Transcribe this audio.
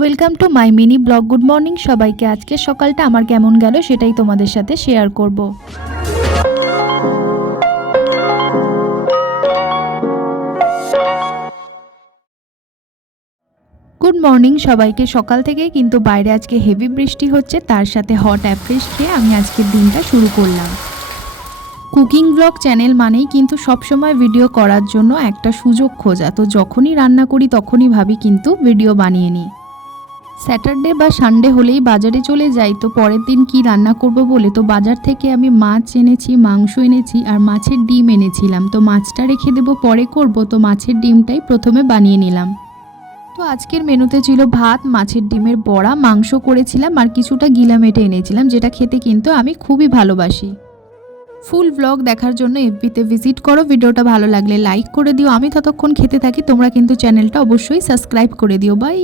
Welcome to my mini blog. Good morning সবাইকে। আজকে সকালটা আমার কেমন গেল সেটাই তোমাদের সাথে শেয়ার করব। গুড মর্নিং সবাইকে। সকাল থেকে কিন্তু বাইরে আজকে হেভি বৃষ্টি হচ্ছে, তার সাথে হট অ্যাপ্রিশ খেয়ে আমি আজকের দিনটা শুরু করলাম। কুকিং ব্লগ চ্যানেল মানেই কিন্তু সবসময় ভিডিও করার জন্য একটা সুযোগ খোঁজা, তো যখনই রান্না করি তখনই ভাবি কিন্তু ভিডিও বানিয়ে নিই। স্যাটারডে বা সানডে হলেই বাজারে চলে যাই, তো পরের দিন কি রান্না করব বলে তো বাজার থেকে আমি মাছ এনেছি, মাংস এনেছি আর মাছের ডিম এনেছিলাম। তো মাছটা রেখে দেবো, পরে করব, তো মাছের ডিমটাই প্রথমে বানিয়ে নিলাম। তো আজকের মেনুতে ছিল ভাত, মাছের ডিমের বড়া, মাংস করেছিলাম আর কিছুটা গিলা মেটে এনেছিলাম, যেটা খেতে কিন্তু আমি খুবই ভালোবাসি। ফুল ব্লগ দেখার জন্য এফবিতে ভিজিট করো। ভিডিওটা ভালো লাগলে লাইক করে দিও। আমি ততক্ষণ খেতে থাকি, তোমরা কিন্তু চ্যানেলটা অবশ্যই সাবস্ক্রাইব করে দিও। বাই।